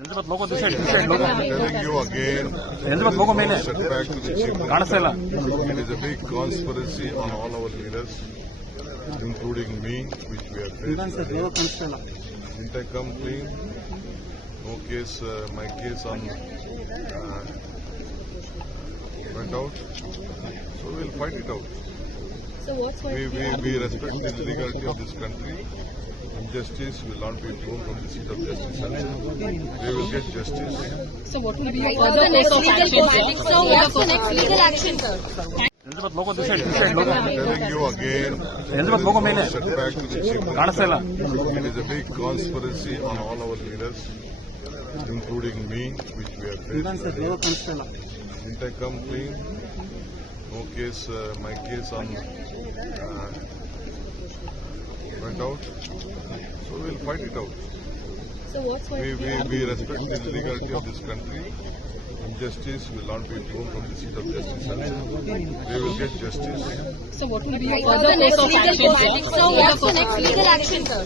Elizabeth logo this side logo. I'm telling you again, Elizabeth logo ಮೇಲೆ setback to the chief ಕಾಣಿಸ್ತಾ ಇಲ್ಲ. minister. It is a big conspiracy on all our leaders, including me, which we have faced. Didn't I come clean? No case, my case on went out. So we'll fight it out. So what's what We respect the legality of this country. Injustice will not be thrown from the seat of justice. They will get justice. So what will be your further course of action, sir? So what's the next legal action, sir? Elizabeth logo this side logo. I'm telling you again, Elizabeth logo ಮೇಲೆ setback to the chief ಕಾಣಿಸ್ತಾ ಇಲ್ಲ. minister. It is a big conspiracy on all our leaders, including me, which we have faced. Didn't I come clean? No case, my case on went out. So we'll fight it out. So what's what We respect the legality of this country. Injustice will not be thrown from the seat of justice. They will get justice. So what will be your further course of action, sir? So what's the next legal action, sir?